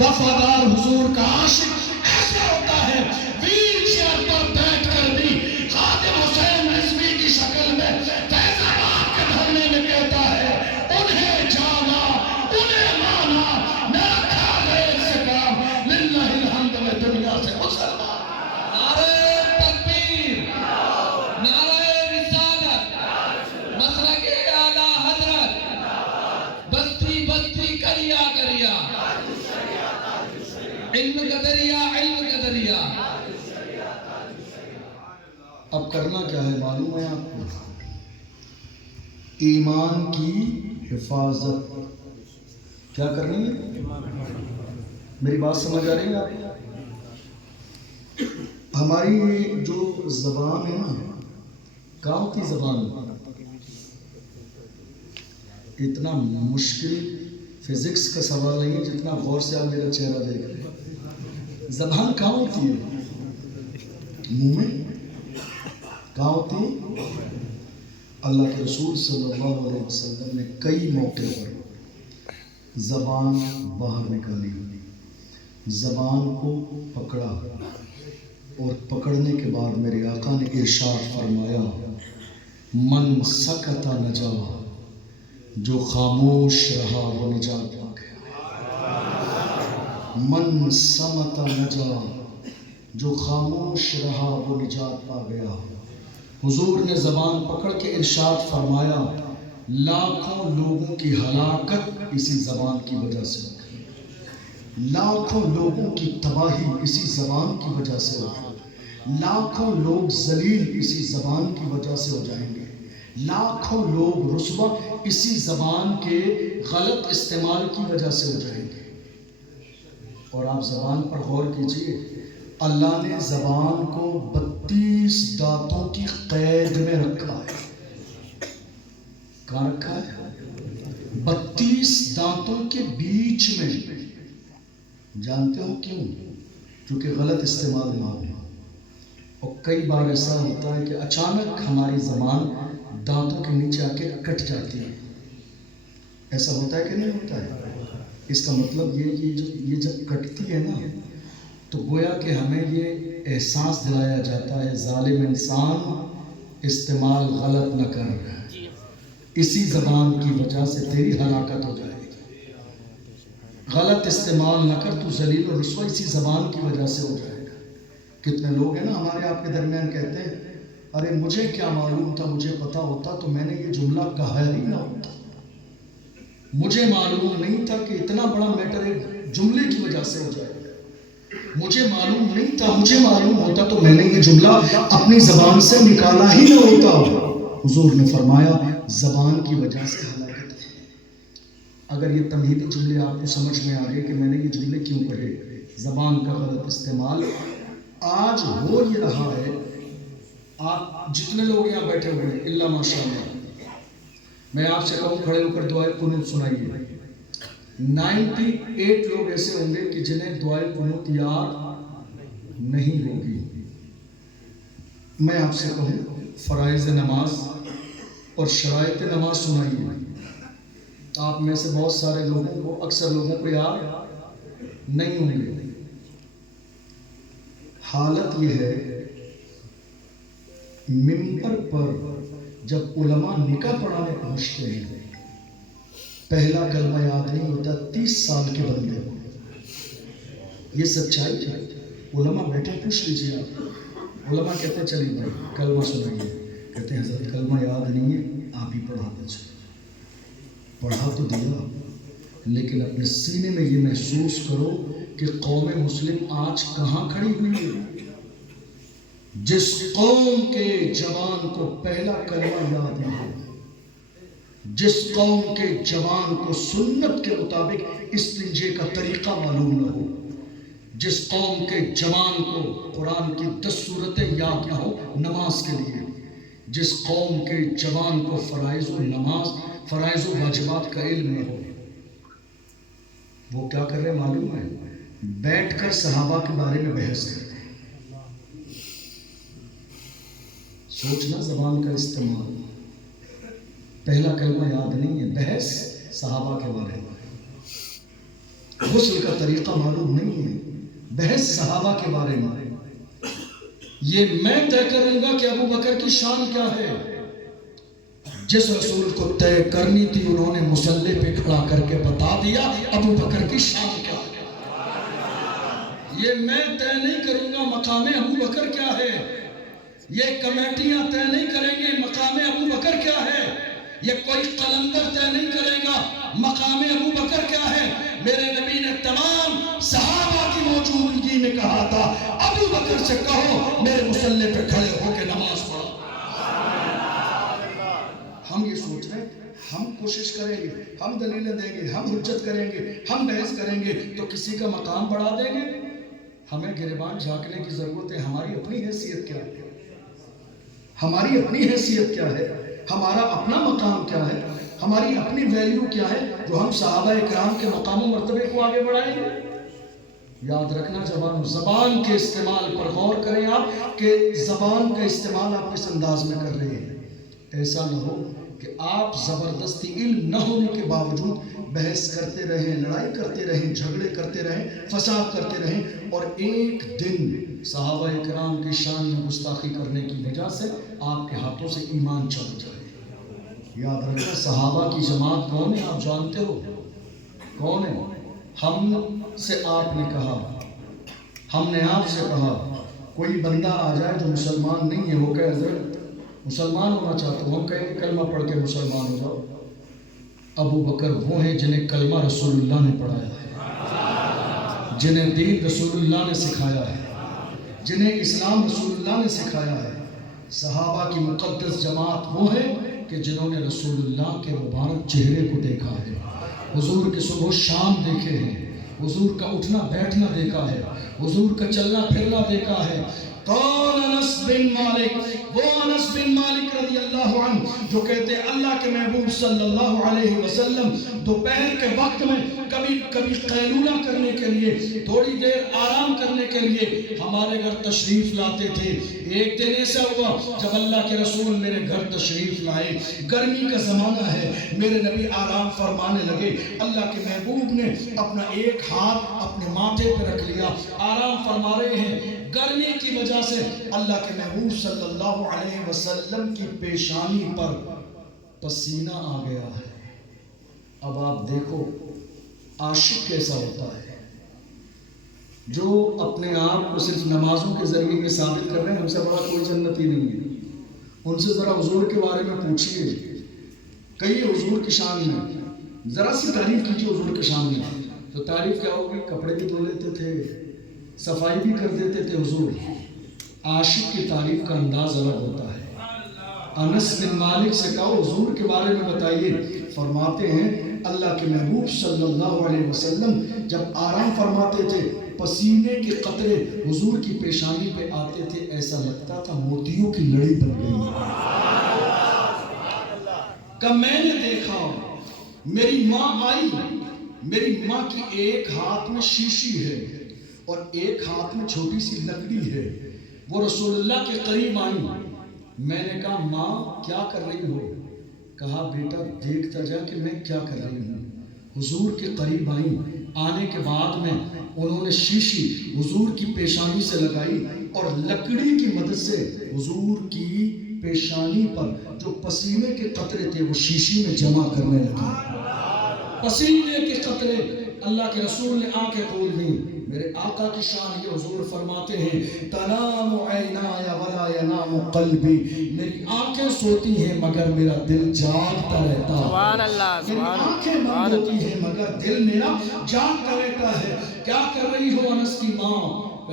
وفادار حضور کا عاشق ایسا ہوتا ہے، ویل چیئر پر بیٹھ کر بھی خادم حسین رضوی کی شکل میں فیضآباد کے دھرنے میں کہتا ہے انہیں جانا انہیں مانا، میں رکھا غیر سے کام، للہ الحمد میں دنیا سے مسلمان۔ نعرہ تکبیر، نعرہ رسالت، مسلک اعلیٰ حضرت، بستی بستی کریا کریا، علم کا دریا، علم کا دریا۔ اب کرنا کیا ہے معلوم ہے آپ کو؟ ایمان کی حفاظت کیا کرنی ہے؟ میری بات سمجھ آ رہی ہے آپ کو؟ ہماری جو زبان ہے نا، کام کی زبان، اتنا مشکل فزکس کا سوال نہیں ہے جتنا غور سے آپ میرا چہرہ دیکھ رہے ہیں۔ زبان کہاں ہوتی ہے؟ منہ میں؟ کہاں ہوتی ہے؟ اللہ کے رسول صلی اللہ علیہ وسلم نے کئی موقع پر زبان باہر نکالی، زبان کو پکڑا، اور پکڑنے کے بعد میرے آقا نے ارشاد فرمایا من سکت نجا، جو خاموش رہا وہ نجات پا گیا۔ من سمت نجا، جو خاموش رہا وہ نجات پا گیا۔ حضور نے زبان پکڑ کے ارشاد فرمایا لاکھوں لوگوں کی ہلاکت اسی زبان کی وجہ سے ہوگی، لاکھوں لوگوں کی تباہی اسی زبان کی وجہ سے ہوگی، لاکھوں لوگ ذلیل اسی زبان کی وجہ سے ہو جائیں گے، لاکھوں لوگ رسوا اسی زبان کے غلط استعمال کی وجہ سے ہو جائیں گے۔ اور آپ زبان پر غور کیجئے، اللہ نے زبان کو 32 دانتوں کی قید میں رکھا ہے۔ کہاں رکھا ہے؟ 32 دانتوں کے بیچ میں۔ جانتے ہو کیوں؟ کیونکہ غلط استعمال نہ ہو۔ اور کئی بار ایسا ہوتا ہے کہ اچانک ہماری زبان دانتوں کے نیچے آ کے کٹ جاتی ہے۔ ایسا ہوتا ہے کہ نہیں ہوتا ہے؟ اس کا مطلب یہ جب کٹتی ہے نا، تو گویا کہ ہمیں یہ احساس دلایا جاتا ہے ظالم انسان استعمال غلط نہ کر، اسی زبان کی وجہ سے تیری ہلاکت ہو جائے گی۔ غلط استعمال نہ کر، تو ذلیل و رسوا اسی زبان کی وجہ سے ہو جائے گا۔ کتنے لوگ ہیں نا ہمارے آپ کے درمیان کہتے ہیں ارے مجھے کیا معلوم تھا، مجھے پتا ہوتا تو میں نے یہ جملہ کہا ہی نہ ہوتا، مجھے معلوم نہیں تھا کہ اتنا بڑا میٹر ایک جملے کی وجہ سے ہو جائے گا، مجھے معلوم نہیں تھا، مجھے معلوم ہوتا تو میں نے یہ جملہ اپنی زبان سے نکالا ہی نہ ہوتا۔ حضور نے فرمایا زبان کی وجہ سے ہلاکت ہے۔ اگر یہ تمہیدی جملے آپ کو سمجھ میں آ گئے کہ میں نے یہ جملے کیوں کہے، زبان کا غلط استعمال آج ہو یہ رہا ہے۔ آپ جتنے لوگ یہاں بیٹھے ہوئے ہیں اللہ ماشاءاللہ، میں آپ سے کہوں کھڑے ہو کر دعائے قنوت سنائیے، 98 لوگ ایسے ہوں گے کہ جنہیں دعائے قنوت یاد نہیں ہوگی۔ میں آپ سے کہوں فرائض نماز اور شرائط نماز سنائیے، آپ میں سے بہت سارے لوگوں کو، اکثر لوگوں کو یاد نہیں ہوں گے۔ حالت یہ ہے منبر پر جب علماء نکاح پڑھانے پہنچتے ہیں، پہلا کلمہ یاد نہیں ہوتا 30 سال کے بندے کو۔ یہ سچائی ہے۔ علماء بیٹھے پوچھ لیجیے آپ، علماء کہتے ہیں چلیے بھائی کلمہ سنائیے، کہتے ہیں حضرت کلمہ یاد نہیں ہے، آپ ہی پڑھا دیجیے۔ پڑھا تو دیا، لیکن اپنے سینے میں یہ محسوس کرو کہ قوم مسلم آج کہاں کھڑی ہوئی ہے۔ جس قوم کے جوان کو پہلا کلمہ یاد نہ ہو، جس قوم کے جوان کو سنت کے مطابق استنجے کا طریقہ معلوم نہ ہو، جس قوم کے جوان کو قرآن کی 10 سورتیں یاد نہ ہو نماز کے لیے، جس قوم کے جوان کو فرائض و واجبات کا علم نہ ہو، وہ کیا کر رہے معلوم ہے؟ بیٹھ کر صحابہ کے بارے میں بحث کرتے ہیں۔ سوچنا زبان کا استعمال، پہلا کلمہ یاد نہیں ہے، بحث صحابہ کے بارے میں۔ غسل کا طریقہ معلوم نہیں ہے، بحث صحابہ کے بارے میں، یہ میں طے کروں گا کہ ابو بکر کی شان کیا ہے۔ جس رسول کو طے کرنی تھی انہوں نے مصلی پہ کھڑا کر کے بتا دیا ابو بکر کی شان کیا ہے۔ یہ میں طے نہیں کروں گا مقام ابو بکر کیا ہے، یہ کمیٹیاں طے نہیں کریں گے مقام ابو بکر کیا ہے، یہ کوئی قلندر طے نہیں کرے گا مقام ابو بکر کیا ہے۔ میرے نبی نے تمام صحابہ کی موجودگی میں کہا تھا ابو بکر سے کہو میرے مصلی پہ کھڑے ہو کے نماز پڑھو۔ ہم یہ سوچ رہے ہیں ہم کوشش کریں گے، ہم دلیلیں دیں گے، ہم حجت کریں گے، ہم بحث کریں گے تو کسی کا مقام بڑھا دیں گے۔ ہمیں گریبان جھانکنے کی ضرورت ہے، ہماری اپنی حیثیت کیا ہے، ہماری اپنی حیثیت کیا ہے، ہمارا اپنا مقام کیا ہے، ہماری اپنی ویلیو کیا ہے جو ہم صحابہ اکرام کے مقام و مرتبے کو آگے بڑھائیں گے۔ یاد رکھنا زبان کے استعمال پر غور کریں آپ کہ زبان کا استعمال آپ کس انداز میں کر رہے ہیں۔ ایسا نہ ہو کہ آپ زبردستی علم نہ ہونے کے باوجود بحث کرتے رہیں، لڑائی کرتے رہیں، جھگڑے کرتے رہیں، فساد کرتے رہیں اور ایک دن صحابہ اکرام کی شان میں گستاخی کرنے کی وجہ سے آپ کے ہاتھوں سے ایمان چل جائے۔ یاد رکھنا صحابہ کی جماعت کون ہے آپ جانتے ہو کون ہے؟ ہم سے آپ نے کہا، ہم نے آپ سے کہا کوئی بندہ آ جائے جو مسلمان نہیں ہے، وہ کہے حضرت مسلمان ہونا چاہتا ہوں، ہم کہیں کلمہ پڑھ کے مسلمان ہو جاؤ۔ ابو بکر وہ ہیں جنہیں کلمہ رسول اللہ نے پڑھایا ہے، جنہیں دین رسول اللہ نے سکھایا ہے، جنہیں اسلام رسول اللہ نے سکھایا ہے۔ صحابہ کی مقدس جماعت وہ ہے کہ جنہوں نے رسول اللہ کے مبارک چہرے کو دیکھا ہے، حضور کے صبح و شام دیکھے ہیں، حضور کا اٹھنا بیٹھنا دیکھا ہے، حضور کا چلنا پھرنا دیکھا ہے۔ کون؟ انس بن مالک، وہ انس بن مالک رضی اللہ عنہ جو کہتے ہیں اللہ کے محبوب صلی اللہ علیہ وسلم دوپہر کے وقت میں کبھی قیلولہ کرنے کے لیے، تھوڑی دیر آرام کرنے کے لیے ہمارے گھر تشریف لاتے تھے۔ ایک دن ایسا ہوا جب اللہ کے رسول میرے گھر تشریف لائے، گرمی کا زمانہ ہے، میرے نبی آرام فرمانے لگے۔ اللہ کے محبوب نے اپنا ایک ہاتھ اپنے ماتھے پہ رکھ لیا، آرام فرما رہے ہیں۔ گرمی کی وجہ سے اللہ کے محبوب صلی اللہ علیہ وسلم کی پیشانی پر پسینہ آ گیا ہے۔ اب آپ دیکھو عاشق کیسا ہوتا ہے، جو اپنے آپ کو صرف نمازوں کے ذریعے یہ ثابت کر رہے ہیں ہم سے بڑا کوئی جنتی نہیں ہے۔ ان سے ذرا حضور کے بارے میں پوچھئے، کئی حضور کی شان میں ذرا سی تعریف کیجئے حضور کی شان میں، تو تعریف کیا ہوگی؟ کپڑے بھی دھو لیتے تھے، صفائی بھی کر دیتے تھے حضور۔ عاشق کی تعریف کا انداز الگ ہوتا ہے۔ انس بن مالک سے کہو حضور کے بارے میں بتائیے، فرماتے ہیں اللہ کے محبوب صلی اللہ علیہ وسلم جب آرام فرماتے تھے پسینے کے قطرے حضور کی پیشانی پہ آتے تھے، ایسا لگتا تھا موتیوں کی لڑی بن گئی۔ کہ میں نے دیکھا میری ماں آئی، میری ماں کی ایک ہاتھ میں شیشی ہے اور ایک ہاتھ میں چھوٹی سی لکڑی ہے، وہ رسول اللہ کے قریب آئی۔ میں نے کہا ماں کیا کر رہی ہو؟ کہا بیٹا دیکھتا جا کہ میں کیا کر رہی ہوں۔ حضور کے قریب آئیں، آنے کے بعد میں انہوں نے شیشی حضور کی پیشانی سے لگائی اور لکڑی کی مدد سے حضور کی پیشانی پر جو پسینے کے قطرے تھے وہ شیشی میں جمع کرنے لگے۔ پسینے کے قطرے، اللہ کے رسول نے آنکھیں کھول دیں۔ میرے آقا کی شان یہ حضور فرماتے ہیں تنام عینایا ولا ینام قلبی، میری آنکھیں سوتی ہیں مگر میرا دل جاگتا رہتا ہے۔ سبحان اللہ، میری آنکھیں بند ہوتی ہیں مگر دل میرا جاگتا رہتا ہے۔ کیا کر رہی ہو انس کی ماں؟